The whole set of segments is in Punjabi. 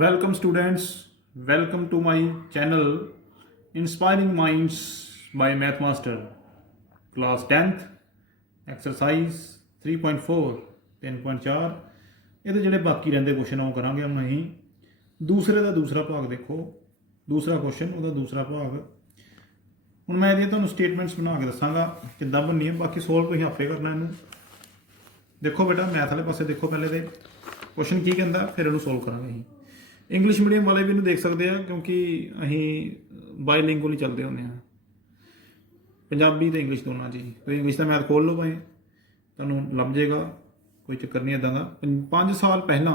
Welcome students, welcome to my channel Inspiring Minds by Mathmaster class 10th exercise 3.4 3.4 ਇਹਦੇ ਜਿਹੜੇ ਬਾਕੀ ਰਹਿੰਦੇ ਕੁਐਸਚਨ ਉਹ ਕਰਾਂਗੇ ਹੁਣ ਅਸੀਂ ਦੂਸਰੇ ਦਾ ਦੂਸਰਾ ਭਾਗ ਦੇਖੋ ਦੂਸਰਾ ਕੁਐਸਚਨ ਉਹਦਾ ਦੂਸਰਾ ਭਾਗ ਹੁਣ ਮੈਂ ਇਹਦੀਆਂ ਤੁਹਾਨੂੰ ਸਟੇਟਮੈਂਟਸ ਬਣਾ ਕੇ ਦੱਸਾਂਗਾ ਕਿੱਦਾਂ ਬਣਨੀ ਹੈ ਬਾਕੀ ਸੋਲਵ ਤੁਸੀਂ ਆਪੇ ਕਰਨਾ ਇਹਨੂੰ ਦੇਖੋ ਬੇਟਾ ਮੈਥ ਵਾਲੇ ਪਾਸੇ ਦੇਖੋ ਪਹਿਲੇ ਤੇ ਕੁਐਸਚਨ ਕੀ ਕਹਿੰਦਾ ਫਿਰ ਇਹਨੂੰ ਸੋਲਵ ਕਰਾਂਗੇ ਅਸੀਂ ਇੰਗਲਿਸ਼ ਮੀਡੀਅਮ ਵਾਲੇ ਵੀ ਇਹਨੂੰ ਦੇਖ ਸਕਦੇ ਆ ਕਿਉਂਕਿ ਅਸੀਂ ਬਾਈਲਿੰਗੁਅਲ ਹੀ ਚੱਲਦੇ ਹੁੰਦੇ ਹਾਂ ਪੰਜਾਬੀ ਤੇ ਇੰਗਲਿਸ਼ ਦੋਨਾਂ 'ਚ ਹੀ ਤੁਸੀਂ ਇੰਗਲਿਸ਼ ਦਾ ਮੈਥ ਖੋਲ੍ਹ ਲਓ ਭਾਵੇਂ ਤੁਹਾਨੂੰ ਲੱਭ ਜਾਏਗਾ ਕੋਈ ਚੱਕਰ ਨਹੀਂ ਇੱਦਾਂ ਦਾ 5 ਸਾਲ ਪਹਿਲਾਂ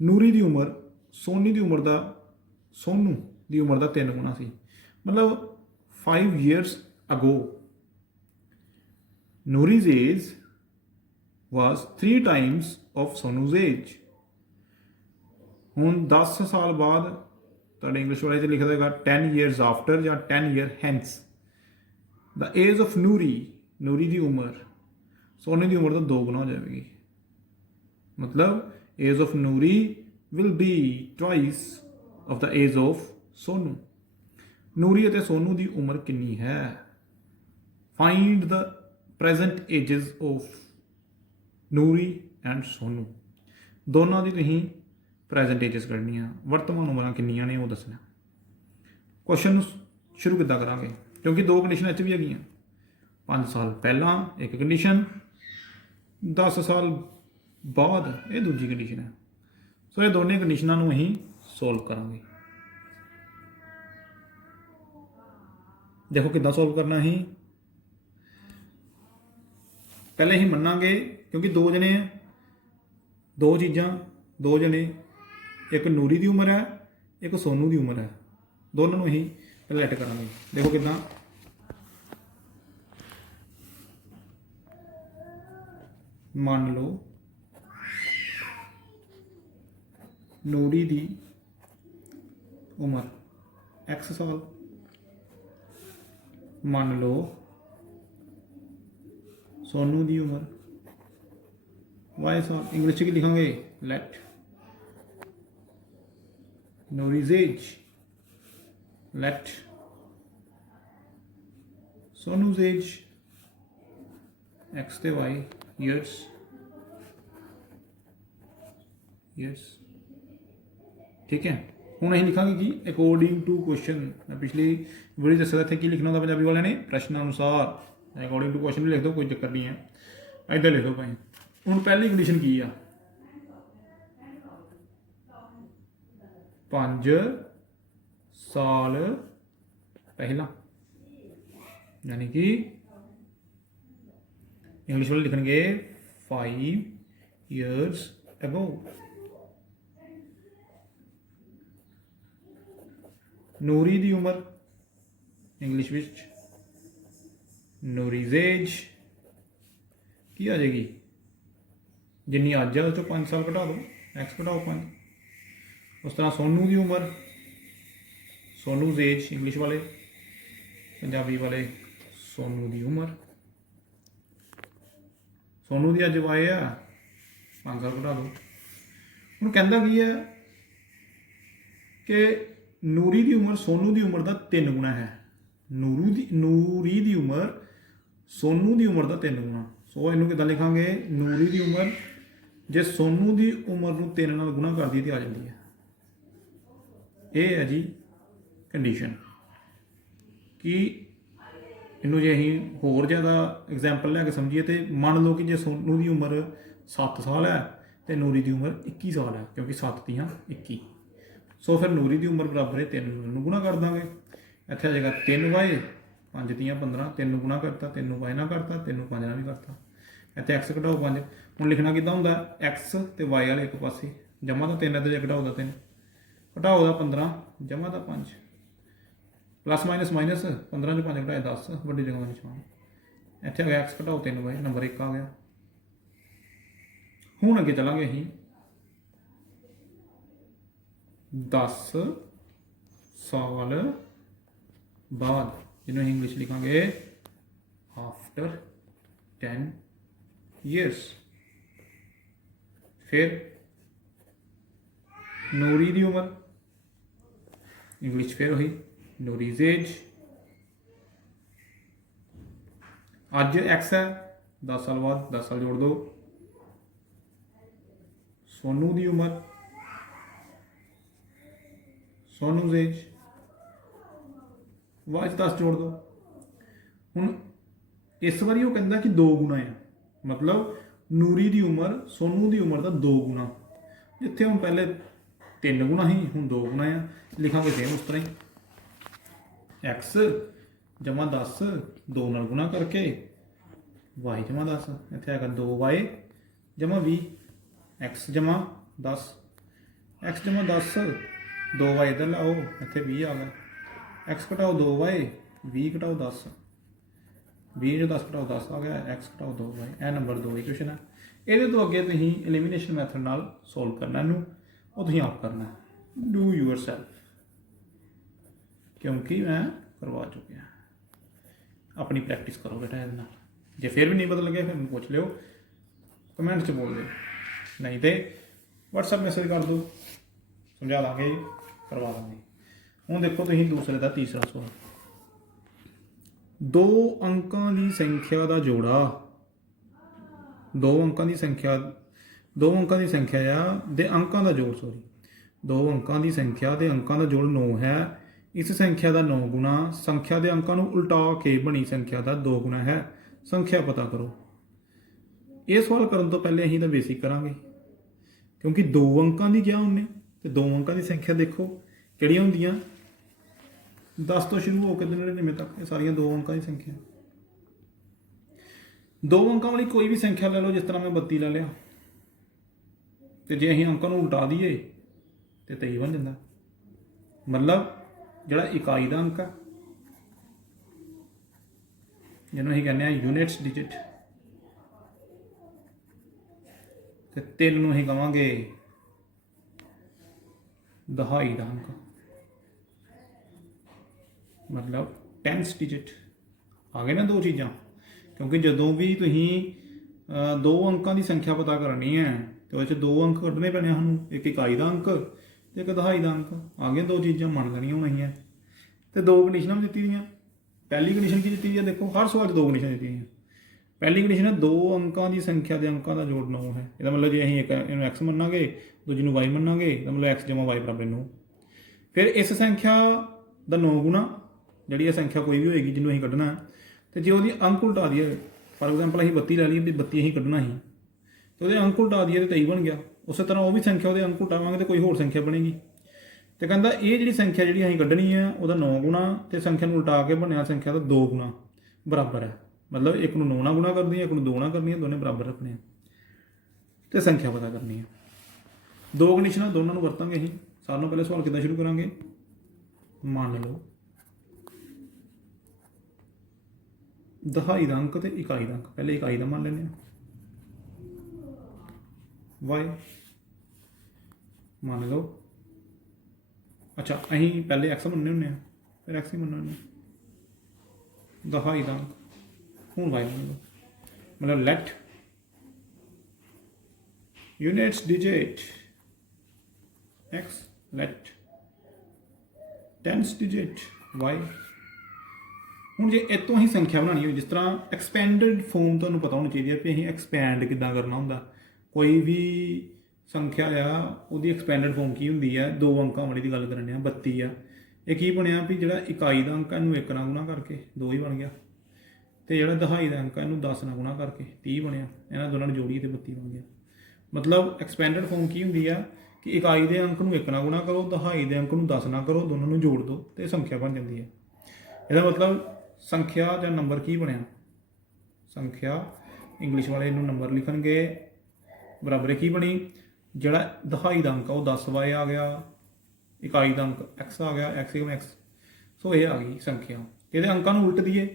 ਨੂਰੀ ਦੀ ਉਮਰ ਸੋਨੀ ਦੀ ਉਮਰ ਦਾ ਸੋਨੂ ਦੀ ਉਮਰ ਦਾ 3 ਗੁਣਾ ਸੀ ਮਤਲਬ 5 years ago ਨੂਰੀ's age was 3 times of Sonu's age ਹੁਣ 10 ਸਾਲ ਬਾਅਦ ਤੁਹਾਡੇ ਇੰਗਲਿਸ਼ ਵਾਲੇ 'ਚ ਲਿਖਿਆ ਹੋਏਗਾ 10 years after ਜਾਂ 10 year hence the age of ਨੂਰੀ ਦੀ ਉਮਰ ਸੋਨੀ ਦੀ ਉਮਰ ਤੋਂ 2 ਗੁਣਾ ਹੋ ਜਾਵੇਗੀ ਮਤਲਬ age of Noori will be twice of the age of Sonu ਨੂਰੀ ਅਤੇ ਸੋਨੂ ਦੀ ਉਮਰ ਕਿੰਨੀ ਹੈ find the present ages of Noori and Sonu ਦੋਨਾਂ ਦੀ ਤੁਸੀਂ ਪ੍ਰੈਜ਼ੈਂਟ ਏਜਸ ਕੱਢਣੀਆਂ ਵਰਤਮਾਨ ਉਮਰਾਂ ਕਿੰਨੀਆਂ ਨੇ ਉਹ ਦੱਸਣਾ ਕੁਐਸਚਨ ਨੂੰ ਸ਼ੁਰੂ ਕਿੱਦਾਂ ਕਰਾਂਗੇ ਕਿਉਂਕਿ ਦੋ ਕੰਡੀਸ਼ਨਾਂ ਇੱਥੇ ਵੀ ਹੈਗੀਆਂ 5 ਸਾਲ ਪਹਿਲਾਂ ਇੱਕ ਕੰਡੀਸ਼ਨ 10 ਸਾਲ ਬਾਅਦ ਇਹ ਦੂਜੀ ਕੰਡੀਸ਼ਨ ਹੈ ਸੋ ਇਹ ਦੋਨੇ ਕੰਡੀਸ਼ਨਾਂ ਨੂੰ ਅਸੀਂ ਸੋਲਵ ਕਰਾਂਗੇ ਦੇਖੋ ਕਿੱਦਾਂ ਸੋਲਵ ਕਰਨਾ ਅਸੀਂ ਪਹਿਲੇ ਹੀ ਮੰਨਾਂਗੇ ਕਿਉਂਕਿ ਦੋ ਜਣੇ ਆ ਦੋ ਚੀਜ਼ਾਂ ਦੋ ਜਣੇ ਇੱਕ ਨੂਰੀ ਦੀ ਉਮਰ ਹੈ ਇੱਕ ਸੋਨੂ ਦੀ ਉਮਰ ਹੈ ਦੋਨਾਂ ਨੂੰ ਅਸੀਂ ਪਹਿਲਾਂ ਐਡ ਕਰਾਂਗੇ ਦੇਖੋ ਕਿੱਦਾਂ ਮੰਨ ਲਓ ਨੂਰੀ ਦੀ ਉਮਰ x ਸਾਲ ਮੰਨ ਲਓ ਸੋਨੂ ਦੀ ਉਮਰ y ਸਾਲ ਇੰਗਲਿਸ਼ 'ਚ ਕੀ ਲਿਖਾਂਗੇ light ਨੂਰੀ's age let Sonu's age x ਤੇ y years ਠੀਕ ਹੈ ਹੁਣ ਅਸੀਂ ਲਿਖਾਂਗੇ ਕਿ ਅਕੋਰਡਿੰਗ ਟੂ ਕੁਐਸਚਨ ਮੈਂ ਪਿਛਲੀ ਵੀਡੀਓ ਦੱਸਿਆ ਇੱਥੇ ਕੀ ਲਿਖਣਾ ਹੁੰਦਾ ਪੰਜਾਬੀ ਵਾਲਿਆਂ ਨੇ ਪ੍ਰਸ਼ਨ ਅਨੁਸਾਰ ਅਕੋਰਡਿੰਗ ਟੂ ਕੁਐਸਚਨ ਵੀ ਲਿਖ ਦਿਓ ਕੋਈ ਚੱਕਰ ਨਹੀਂ ਹੈ ਇੱਧਰ ਲਿਖੋ ਭਾਈ ਹੁਣ ਪਹਿਲੀ ਕੰਡੀਸ਼ਨ ਕੀ ਆ 5 ਸਾਲ ਪਹਿਲਾਂ ਯਾਨੀ ਕਿ ਇੰਗਲਿਸ਼ ਵਾਲੇ ਲਿਖਣਗੇ 5 years ago ਨੂਰੀ ਦੀ ਉਮਰ ਇੰਗਲਿਸ਼ ਵਿੱਚ ਨੂਰੀ's age ਕੀ ਆ ਜਾਏਗੀ ਜਿੰਨੀ ਅੱਜ ਆ ਉਹ ਚੋਂ 5 ਸਾਲ ਘਟਾ ਦਿਓ x ਘਟਾਓ 5 ਉਸ ਤਰ੍ਹਾਂ ਸੋਨੂ ਦੀ ਉਮਰ ਸੋਨੂ's age ਇੰਗਲਿਸ਼ ਵਾਲੇ ਪੰਜਾਬੀ ਵਾਲੇ ਸੋਨੂ ਦੀ ਉਮਰ ਸੋਨੂ ਦੀ ਅੱਜ ਵਾਏ ਆ 5 ਸਾਲ ਘਟਾ ਦਿਓ ਹੁਣ ਕਹਿੰਦਾ ਕੀ ਹੈ ਕਿ ਨੂਰੀ ਦੀ ਉਮਰ ਸੋਨੂ ਦੀ ਉਮਰ ਦਾ 3 ਗੁਣਾ ਹੈ ਨੂਰੀ ਦੀ ਉਮਰ ਸੋਨੂ ਦੀ ਉਮਰ ਦਾ 3 ਗੁਣਾ ਸੋ ਇਹਨੂੰ ਕਿੱਦਾਂ ਲਿਖਾਂਗੇ ਨੂਰੀ ਦੀ ਉਮਰ ਜੇ ਸੋਨੂ ਦੀ ਉਮਰ ਨੂੰ 3 ਨਾਲ ਗੁਣਾ ਕਰਦੀ ਤੇ ਆ ਜਾਂਦੀ ਹੈ ਇਹ ਹੈ ਜੀ ਕੰਡੀਸ਼ਨ ਕਿ ਇਹਨੂੰ ਜੇ ਅਸੀਂ ਹੋਰ ਜ਼ਿਆਦਾ ਐਗਜ਼ਾਮਪਲ ਲੈ ਕੇ ਸਮਝੀਏ ਤੇ ਮੰਨ ਲਓ ਕਿ ਜੇ ਸੋਨੂ ਦੀ ਉਮਰ 7 ਸਾਲ ਹੈ ਤੇ ਨੂਰੀ ਦੀ ਉਮਰ 21 ਸਾਲ ਹੈ ਕਿਉਂਕਿ 7 ਦੀਆਂ 21 ਸੋ ਫਿਰ ਨੂਰੀ ਦੀ ਉਮਰ ਬਰਾਬਰ ਹੈ 3 ਨੂੰ ਗੁਣਾ ਕਰ ਦਾਂਗੇ ਇੱਥੇ ਆ ਜਾਏਗਾ 3y 5 ਦੀਆਂ 15 3 ਨੂੰ ਗੁਣਾ ਕਰਤਾ 3 ਨੂੰ y ਨਾਲ ਕਰਤਾ 3 ਨੂੰ 5 ਨਾਲ ਵੀ ਕਰਤਾ ਇੱਥੇ x ਘਟਾਓ 5 ਹੁਣ ਲਿਖਣਾ ਕਿੱਦਾਂ ਹੁੰਦਾ x ਤੇ y ਵਾਲੇ ਇੱਕ ਪਾਸੇ ਜਮਾ ਦਾ 3 ਇੱਧਰ ਘਟਾਓ ਦਾ 3 ਘਟਾਓ ਦਾ 15 ਜਮਾ ਦਾ 5 ਪਲੱਸ ਮਾਈਨਸ 15 ਚੋਂ 5 ਘਟਾਏ 10 ਵੱਡੀ ਜਗ੍ਹਾ ਨਿਸ਼ਾਨ ਇੱਥੇ ਆ ਗਿਆ x ਘਟਾਓ 3y ਨੰਬਰ 1 ਆ ਗਿਆ ਹੁਣ ਅੱਗੇ ਚੱਲਾਂਗੇ ਅਸੀਂ 10 ਸਾਲ ਬਾਅਦ ਜਿਹਨੂੰ ਅਸੀਂ ਇੰਗਲਿਸ਼ ਲਿਖਾਂਗੇ after 10 years फिर ਨੂਰੀ ਦੀ ਉਮਰ, ਇੰਗਲਿਸ਼ ਫਿਰ ਉਹੀ ਨੂਰੀਜ਼ ਏਜ। ਅੱਜ x है, 10 साल बाद 10 साल जोड़ दो। सोनू की उम्र, सोनूज एज, वाज 10 जोड़ दो। हुण इस बारी वो कहता कि 2 गुना है, मतलब ਨੂਰੀ ਦੀ ਉਮਰ ਸੋਨੂ ਦੀ ਉਮਰ ਦਾ 2 ਗੁਣਾ। ਜਿੱਥੇ ਹੁਣ ਪਹਿਲੇ 3 ਗੁਣਾ ਸੀ, ਹੁਣ 2 ਗੁਣਾ ਆ। ਲਿਖਾਂਗੇ ਸੇਮ ਉਸ ਤਰ੍ਹਾਂ ਹੀ x ਜਮਾ 10 2 ਨਾਲ ਗੁਣਾ ਕਰਕੇ y ਜਮਾ 10, ਇੱਥੇ ਹੈਗਾ 2y ਜਮਾ 20, x ਜਮਾ 10, x ਜਮਾ 10 2y ਇੱਧਰ ਲਾਓ, ਇੱਥੇ 20 ਆ ਗਿਆ। x ਘਟਾਓ 2y, 20 ਘਟਾਓ 10, 20 ਜੋ 10 ਘਟਾਓ 10 ਆ ਗਿਆ, x ਘਟਾਓ 2y। ਇਹ ਨੰਬਰ 2 ਇਕੁਏਸ਼ਨ ਹੈ। ਇਹਦੇ ਤੋਂ ਅੱਗੇ ਤੁਸੀਂ ਐਲੀਮੀਨੇਸ਼ਨ ਮੈਥਡ ਨਾਲ ਸੋਲਵ ਕਰਨਾ ਇਹਨੂੰ, ਉਹ ਤੁਸੀਂ ਆਪ ਕਰਨਾ, ਡੂ ਯੂਅਰ ਸੈਲਫ, ਕਿਉਂਕਿ ਮੈਂ ਕਰਵਾ ਚੁੱਕਿਆ। ਆਪਣੀ ਪ੍ਰੈਕਟਿਸ ਕਰੋ ਬੇਟਾ ਇਹਦੇ ਨਾਲ। ਜੇ ਫਿਰ ਵੀ ਨਹੀਂ ਪਤਾ ਲੱਗਿਆ ਫਿਰ ਮੈਨੂੰ ਪੁੱਛ ਲਿਓ, ਕਮੈਂਟ 'ਚ ਬੋਲ ਦਿਓ, ਨਹੀਂ ਤੇ ਵਟਸਐਪ ਮੈਸੇਜ ਕਰ ਦਿਓ, ਸਮਝਾ ਦਾਂਗੇ, ਕਰਵਾ ਦਾਂਗੇ। ਹੁਣ ਦੇਖੋ ਤੁਸੀਂ ਦੂਸਰੇ ਦਾ ਤੀਸਰਾ ਸਵਾਲ। 2 ਅੰਕਾਂ ਦੀ ਸੰਖਿਆ ਦਾ ਜੋੜਾ, 2 ਅੰਕਾਂ ਦੀ ਸੰਖਿਆ ਆ ਦੇ ਅੰਕਾਂ ਦਾ ਜੋੜ, 2 ਅੰਕਾਂ ਦੀ ਸੰਖਿਆ ਦੇ ਅੰਕਾਂ ਦਾ ਜੋੜ 9 ਹੈ। ਇਸ ਸੰਖਿਆ ਦਾ 9 ਗੁਣਾ ਸੰਖਿਆ ਦੇ ਅੰਕਾਂ ਨੂੰ ਉਲਟਾ ਕੇ ਬਣੀ ਸੰਖਿਆ ਦਾ 2 ਗੁਣਾ ਹੈ। ਸੰਖਿਆ ਪਤਾ ਕਰੋ। ਇਹ ਸਵਾਲ ਕਰਨ ਤੋਂ ਪਹਿਲੇ ਅਸੀਂ ਤਾਂ ਬੇਸਿਕ ਕਰਾਂਗੇ, ਕਿਉਂਕਿ 2 ਅੰਕਾਂ ਦੀ ਕਿਹਾ ਉਹਨੇ, ਤੇ 2 ਅੰਕਾਂ ਦੀ ਸੰਖਿਆ ਦੇਖੋ ਕਿਹੜੀਆਂ ਹੁੰਦੀਆਂ, 10 ਤੋਂ ਸ਼ੁਰੂ ਹੋ ਕੇ 99 ਤੱਕ, ਇਹ ਸਾਰੀਆਂ 2 ਅੰਕਾਂ ਦੀ ਸੰਖਿਆ। 2 ਅੰਕਾਂ ਵਾਲੀ ਕੋਈ ਵੀ ਸੰਖਿਆ ਲੈ ਲਓ, ਜਿਸ ਤਰ੍ਹਾਂ ਮੈਂ 32 ਲੈ ਲਿਆ, ਤੇ ਜੇ ਅਸੀਂ ਅੰਕਾਂ ਨੂੰ ਉਲਟਾ ਦਈਏ ਤੇ 23 ਬਣ ਜਾਂਦਾ। ਮਤਲਬ ਜਿਹੜਾ ਇਕਾਈ ਦਾ ਅੰਕ ਆ, ਜਿਹਨੂੰ ਅਸੀਂ ਕਹਿੰਦੇ ਆ ਯੂਨਿਟਸ ਡਿਜਿਟ, ਤੇ 3 ਨੂੰ ਅਸੀਂ ਕਹਾਂਗੇ ਦਹਾਈ ਦਾ ਅੰਕ, ਮਤਲਬ 10th ਡਿਜਿਟ। ਆ ਗਏ ਨਾ 2 ਚੀਜ਼ਾਂ। ਕਿਉਂਕਿ ਜਦੋਂ ਵੀ ਤੁਸੀਂ 2 ਅੰਕਾਂ ਦੀ ਸੰਖਿਆ ਪਤਾ ਕਰਨੀ ਹੈ ਤੇ ਉਹਦੇ 'ਚ 2 ਅੰਕ ਕੱਢਣੇ ਪੈਣੇ ਸਾਨੂੰ, ਇੱਕ ਇਕਾਈ ਦਾ ਅੰਕ ਤੇ ਇੱਕ ਦਹਾਈ ਦਾ ਅੰਕ। ਆ ਗਏ 2 ਚੀਜ਼ਾਂ, ਮੰਨ ਲੈਣੀਆਂ ਹੁਣ ਅਸੀਂ। ਤੇ 2 ਕੰਡੀਸ਼ਨਾਂ ਵੀ ਦਿੱਤੀ ਦੀਆਂ। ਪਹਿਲੀ ਕੰਡੀਸ਼ਨ ਕੀ ਦਿੱਤੀ ਹੈ, ਦੇਖੋ ਹਰ ਸਵਾਲ 'ਚ 2 ਕੰਡੀਸ਼ਨ ਦਿੱਤੀਆਂ। ਪਹਿਲੀ ਕੰਡੀਸ਼ਨ ਹੈ 2 ਅੰਕਾਂ ਦੀ ਸੰਖਿਆ ਦੇ ਅੰਕਾਂ ਦਾ ਜੋੜ 9 ਹੈ। ਇਹਦਾ ਮਤਲਬ ਜੇ ਅਸੀਂ ਇੱਕ ਇਹਨੂੰ x ਮੰਨਾਂਗੇ, ਦੂਜੀ ਨੂੰ y ਮੰਨਾਂਗੇ, ਤਾਂ ਮਤਲਬ x ਜਮਾ y ਬਰਾਬਰ 9। ਫਿਰ ਇਸ ਸੰਖਿਆ ਦਾ 9 ਗੁਣਾ, ਜਿਹੜੀ ਇਹ ਸੰਖਿਆ ਕੋਈ ਵੀ ਹੋਏਗੀ ਜਿਹਨੂੰ ਅਸੀਂ ਕੱਢਣਾ, ਤੇ ਜੇ ਉਹਦੀ ਅੰਕ ਉਲਟਾ ਦਈਏ, ਫਾਰ ਐਗਜ਼ਾਮਪਲ ਅਸੀਂ 32 ਲੈ ਲਈਏ ਤੇ 32 ਅਸੀਂ ਕੱਢਣਾ ਸੀ, ਤੇ ਉਹਦੇ ਅੰਕ ਉਲਟਾ ਦਈਏ ਤੇ 23 ਬਣ ਗਿਆ। ਉਸੇ ਤਰ੍ਹਾਂ ਉਹ ਵੀ ਸੰਖਿਆ ਉਹਦੇ ਅੰਕ ਉਲਟਾਵਾਂਗੇ ਤੇ ਕੋਈ ਹੋਰ ਸੰਖਿਆ ਬਣੇਗੀ। ਤੇ ਕਹਿੰਦਾ ਇਹ ਜਿਹੜੀ ਸੰਖਿਆ ਜਿਹੜੀ ਅਸੀਂ ਕੱਢਣੀ ਹੈ ਉਹਦਾ 9 ਗੁਣਾ ਤੇ ਸੰਖਿਆ ਨੂੰ ਉਲਟਾ ਕੇ ਬਣਿਆ ਸੰਖਿਆ ਦਾ 2 ਗੁਣਾ ਬਰਾਬਰ ਹੈ। ਮਤਲਬ ਇੱਕ ਨੂੰ 9 ਨਾਲ ਗੁਣਾ ਕਰਨੀ ਹੈ, ਇੱਕ ਨੂੰ 2 ਨਾਲ ਕਰਨੀ ਹੈ, ਦੋਨੇ ਬਰਾਬਰ ਰੱਖਣੇ ਆ ਤੇ ਸੰਖਿਆ ਪਤਾ ਕਰਨੀ ਹੈ। 2 ਕੰਡੀਸ਼ਨਾਂ ਦੋਨਾਂ ਨੂੰ ਵਰਤਾਂਗੇ ਅਸੀਂ। ਸਾਰਿਆਂ ਨੂੰ ਪਹਿਲੇ ਸਵਾਲ ਕਿੱਦਾਂ ਸ਼ੁਰੂ ਕਰਾਂਗੇ, ਮੰਨ ਲਓ ਦਹਾਈ ਦਾ ਅੰਕ ਤੇ ਇਕਾਈ ਦਾ ਅੰਕ। ਪਹਿਲੇ ਇਕਾਈ ਦਾ ਮੰਨ ਲੈਂਦੇ ਹਾਂ, y ਮੰਨ ਲਓ। ਅੱਛਾ, ਅਸੀਂ ਪਹਿਲੇ x ਮੰਨਣੇ ਹੁੰਦੇ ਹਾਂ, ਫਿਰ x ਹੀ ਮੰਨਣਾ ਹੁੰਦੇ ਦਹਾਈ ਦਾ ਅੰਕ। ਹੁਣ y ਮੰਨ ਲਓ, ਮਤਲਬ let units digit x, let 10th digit y। ਹੁਣ ਜੇ ਇਹ ਤੋਂ ਅਸੀਂ ਸੰਖਿਆ ਬਣਾਉਣੀ ਹੋਵੇ, ਜਿਸ ਤਰ੍ਹਾਂ ਐਕਸਪੈਂਡਡ ਫੋਰਮ ਤੁਹਾਨੂੰ ਪਤਾ ਹੋਣੀ ਚਾਹੀਦੀ ਹੈ ਵੀ ਅਸੀਂ ਐਕਸਪੈਂਡ ਕਿੱਦਾਂ ਕਰਨਾ ਹੁੰਦਾ। ਕੋਈ ਵੀ ਸੰਖਿਆ ਆ ਉਹਦੀ ਐਕਸਪੈਂਡਡ ਫੋਰਮ ਕੀ ਹੁੰਦੀ ਹੈ, 2 ਅੰਕਾਂ ਵਾਲੀ ਦੀ ਗੱਲ ਕਰਨ ਡਿਆ, 32 ਆ। ਇਹ ਕੀ ਬਣਿਆ ਵੀ ਜਿਹੜਾ ਇਕਾਈ ਦਾ ਅੰਕ ਇਹਨੂੰ 1 ਨਾਲ ਗੁਣਾ ਕਰਕੇ 2 ਹੀ ਬਣ ਗਿਆ, ਤੇ ਜਿਹੜਾ ਦਹਾਈ ਦਾ ਅੰਕ ਇਹਨੂੰ 10 ਨਾਲ ਗੁਣਾ ਕਰਕੇ 30 ਬਣਿਆ। ਇਹਨਾਂ ਦੋਨਾਂ ਨੂੰ ਜੋੜੀਏ ਤੇ 32 ਬਣ ਗਿਆ। ਮਤਲਬ ਐਕਸਪੈਂਡਡ ਫੋਰਮ ਕੀ ਹੁੰਦੀ ਆ ਕਿ ਇਕਾਈ ਦੇ ਅੰਕ ਨੂੰ 1 ਨਾਲ ਗੁਣਾ ਕਰੋ, ਦਹਾਈ ਦੇ ਅੰਕ ਨੂੰ 10 ਨਾਲ ਕਰੋ, ਦੋਨਾਂ ਨੂੰ ਜੋੜ ਦਿਓ ਤੇ ਸੰਖਿਆ ਬਣ ਜਾਂਦੀ ਹੈ। ਇਹਦਾ ਮਤਲਬ ਸੰਖਿਆ ਜਾਂ ਨੰਬਰ ਕੀ ਬਣਿਆ, ਸੰਖਿਆ ਇੰਗਲਿਸ਼ ਵਾਲੇ ਇਹਨੂੰ ਨੰਬਰ ਲਿਖਣਗੇ, ਬਰਾਬਰ ਕੀ ਬਣੀ, ਜਿਹੜਾ ਦਹਾਈ ਦਾ ਅੰਕ ਆ ਉਹ 10y ਆ ਗਿਆ, ਇਕਾਈ ਦਾ ਅੰਕ x ਆ ਗਿਆ, x = x। ਸੋ ਇਹ ਆ ਗਈ ਸੰਖਿਆ। ਇਹਦੇ ਅੰਕਾਂ ਨੂੰ ਉਲਟ ਦਈਏ,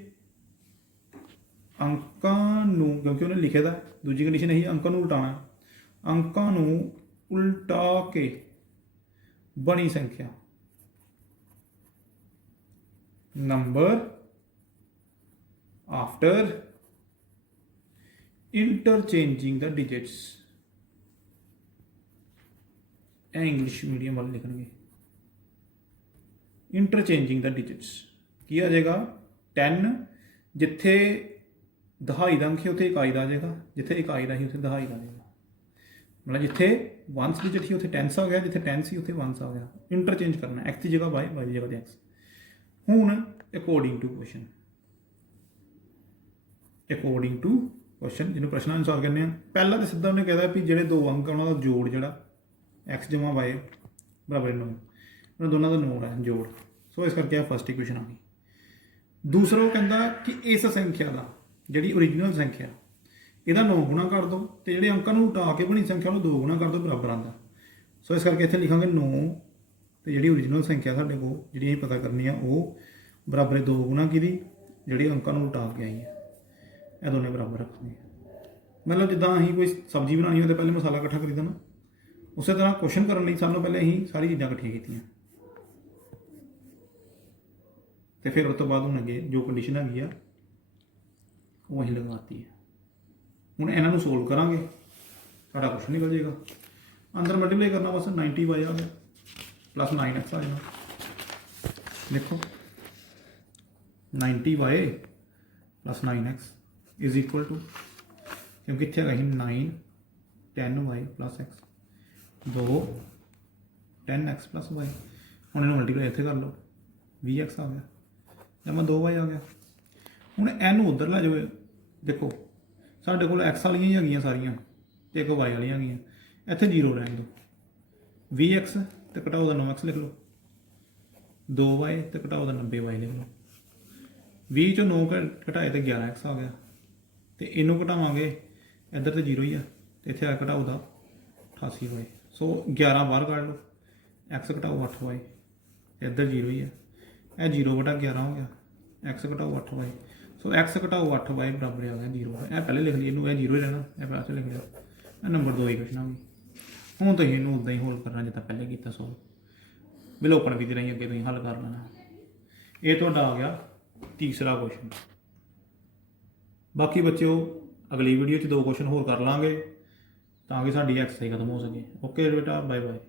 ਅੰਕਾਂ ਨੂੰ, ਕਿਉਂਕਿ ਉਹਨੇ ਲਿਖਿਆ ਦਾ ਦੂਜੀ ਕੰਡੀਸ਼ਨ ਇਹੀ, ਅੰਕਾਂ ਨੂੰ ਉਲਟਾਉਣਾ। ਅੰਕਾਂ ਨੂੰ ਉਲਟਾ ਕੇ ਬਣੀ ਸੰਖਿਆ, number after interchanging the digits। ਇਹ ਇੰਗਲਿਸ਼ ਮੀਡੀਅਮ ਵਾਲੇ ਲਿਖਣਗੇ ਇੰਟਰਚੇਂਜਿੰਗ ਦਾ ਡਿਜਿਟਸ ਕੀ ਆ ਜਾਏਗਾ 10 ਜਿੱਥੇ ਦਹਾਈ ਦਾ ਅੰਕ ਸੀ ਉੱਥੇ ਇਕਾਈ ਦਾ ਆ ਜਾਏਗਾ, ਜਿੱਥੇ ਇਕਾਈ ਦਾ ਸੀ ਉੱਥੇ ਦਹਾਈ ਦਾ ਆ ਜਾਏਗਾ। ਮਤਲਬ ਜਿੱਥੇ 1s ਡਿਜਿਟ ਸੀ ਉੱਥੇ 10s ਆ ਗਿਆ, ਜਿੱਥੇ 10 ਸੀ ਉੱਥੇ 1s ਆ ਗਿਆ। ਇੰਟਰਚੇਂਜ ਕਰਨਾ x ਦੀ ਜਗ੍ਹਾ y ਦੀ ਜਗ੍ਹਾ ਤੇ x। ਹੁਣ ਅਕੋਰਡਿੰਗ ਟੂ ਕੁਐਸਚਨ ਜਿਹਨੂੰ ਪ੍ਰਸ਼ਨ ਅਨੁਸਾਰ ਕਹਿੰਦੇ ਆ। ਪਹਿਲਾਂ ਤਾਂ ਸਿੱਧਾ ਉਹਨੇ ਕਹਿਦਾ ਵੀ ਜਿਹੜੇ ਦੋ ਅੰਕ ਉਹਨਾਂ ਦਾ ਜੋੜ ਜਿਹੜਾ x ਜਮਾ y ਬਰਾਬਰ 9 ਉਹਨਾਂ ਦੋਨਾਂ ਦਾ ਨੋਟ ਹੈ ਜੋੜ। ਸੋ ਇਸ ਕਰਕੇ ਆ ਫਸਟ ਇਕੁਏਸ਼ਨ ਆ ਗਈ। ਦੂਸਰਾ ਉਹ ਕਹਿੰਦਾ ਕਿ ਇਸ ਸੰਖਿਆ ਦਾ ਜਿਹੜੀ ਓਰੀਜਨਲ ਸੰਖਿਆ ਇਹਦਾ 9 ਗੁਣਾ ਕਰ ਦਿਓ ਤੇ ਜਿਹੜੇ ਅੰਕਾਂ ਨੂੰ ਉਟਾ ਕੇ ਬਣੀ ਸੰਖਿਆ ਨੂੰ 2 ਗੁਣਾ ਕਰ ਦਿਓ ਬਰਾਬਰ ਆਉਂਦਾ। ਸੋ ਇਸ ਕਰਕੇ ਇੱਥੇ ਲਿਖਾਂਗੇ 9 ਤੇ ਜਿਹੜੀ ਓਰੀਜਨਲ ਸੰਖਿਆ ਸਾਡੇ ਕੋਲ ਜਿਹੜੀ ਅਸੀਂ ਪਤਾ ਕਰਨੀ ਆ ਉਹ ਬਰਾਬਰ 2 ਗੁਣਾ ਕਿਹਦੀ ਜਿਹੜੀ ਅੰਕਾਂ ਨੂੰ ਉਟਾ ਕੇ ਆਈ ਹੈ ਇਹ ਦੋਨੇ ਬਰਾਬਰ ਰੱਖਣੇ। ਮਤਲਬ ਜਿੱਦਾਂ ਅਸੀਂ ਕੋਈ ਸਬਜ਼ੀ ਬਣਾਉਣੀ ਹੋਵੇ ਤਾਂ ਪਹਿਲੇ ਮਸਾਲਾ ਇਕੱਠਾ ਕਰੀਦਾ ਨਾ, ਉਸੇ ਤਰ੍ਹਾਂ ਕੁਐਸਚਨ ਕਰਨ ਲਈ ਸਾਨੂੰ ਪਹਿਲੇ ਅਸੀਂ ਸਾਰੀ ਚੀਜ਼ਾਂ ਇਕੱਠੀਆਂ ਕੀਤੀਆਂ ਤੇ ਫਿਰ ਉਸ ਤੋਂ ਬਾਅਦ ਹੁਣ ਅੱਗੇ ਜੋ ਕੰਡੀਸ਼ਨ ਹੈਗੀ ਆ ਉਹ ਅਸੀਂ ਲਗਾਤੀ ਹੈ। ਹੁਣ ਇਹਨਾਂ ਨੂੰ ਸੋਲਵ ਕਰਾਂਗੇ ਸਾਡਾ ਕੁਐਸਚਨ ਨਿਕਲ ਜਾਏਗਾ। ਅੰਦਰ ਮਲਟੀਪਲਾਈ ਕਰਨਾ ਬਸ 90y ਆ ਗਿਆ ਪਲੱਸ 9x ਆ ਜਾਣਾ। ਦੇਖੋ 90y plus 9x is equal to ਕਿਉਂਕਿ ਇੱਥੇ ਹੈਗਾ ਸੀ 9 10y plus x 2 10x plus y। ਹੁਣ ਇਹਨੂੰ ਮਲਟੀਪਲਾਈ ਇੱਥੇ ਕਰ ਲਓ 20x ਆ ਗਿਆ ਜਮਾ 2y ਆ ਗਿਆ। ਹੁਣ ਇਹਨੂੰ ਉੱਧਰ ਲੈ ਜਾਓ। ਦੇਖੋ ਸਾਡੇ ਕੋਲ x ਵਾਲੀਆਂ ਹੀ ਹੈਗੀਆਂ ਸਾਰੀਆਂ ਤੇ ਇੱਕ y ਵਾਲੀਆਂ ਹੈਗੀਆਂ, ਇੱਥੇ 0 ਰਹਿਣ ਦਿਓ। 20x ਤੇ ਘਟਾਓ ਦਾ 9x ਲਿਖ ਲਓ, 2y ਤੇ ਘਟਾਓ ਦਾ 90y ਲਿਖ ਲਓ। 20 ਚੋਂ 9 ਘਟਾਏ ਤੇ 11x ਆ ਗਿਆ ਤੇ ਇਹਨੂੰ ਘਟਾਵਾਂਗੇ ਇੱਧਰ ਤੇ 0 ਹੀ ਆ ਤੇ ਇੱਥੇ ਆ ਘਟਾਓ ਦਾ 88y। ਸੋ 11 ਬਾਹਰ ਕੱਢ ਲਓ, x ਘਟਾਓ 8y ਇੱਧਰ 0 ਹੀ ਆ, ਇਹ 0/11 ਹੋ ਗਿਆ, x ਘਟਾਓ 8y। ਸੋ x ਘਟਾਓ 8y ਬਰਾਬਰ ਆ ਗਿਆ 0। ਇਹ ਪਹਿਲੇ ਲਿਖ ਲਈ, ਇਹਨੂੰ ਇਹ 0 ਹੀ ਰਹਿਣਾ, ਇਹ ਪਾਸੇ ਲਿਖ ਲਿਆ। ਇਹ ਨੰਬਰ 2 ਇਕੁਏਸ਼ਨ ਆ ਗਈ। ਹੁਣ ਤੁਸੀਂ ਇਹਨੂੰ ਉੱਦਾਂ ਹੀ ਹੱਲ ਕਰਨਾ ਜਿੱਦਾਂ ਪਹਿਲੇ ਕੀਤਾ ਸੋਲਵ ਵਿਲੋਪਨ ਵਿਧੀ ਰਾਹੀਂ ਅੱਗੇ ਤੁਸੀਂ ਹੱਲ ਕਰ ਲੈਣਾ। ਇਹ ਤੁਹਾਡਾ ਆ ਗਿਆ ਤੀਸਰਾ ਕੁਐਸਚਨ। ਬਾਕੀ ਬੱਚਿਓ ਅਗਲੀ ਵੀਡੀਓ 'ਚ 2 ਕੁਐਸਚਨ ਹੋਰ ਕਰ ਲਾਂਗੇ ਤਾਂ ਕਿ ਸਾਡੀ ਐਕਸਰਸਾਈਜ਼ ਖਤਮ ਹੋ ਸਕੇ। ਓਕੇ ਬੇਟਾ, ਬਾਏ ਬਾਏ।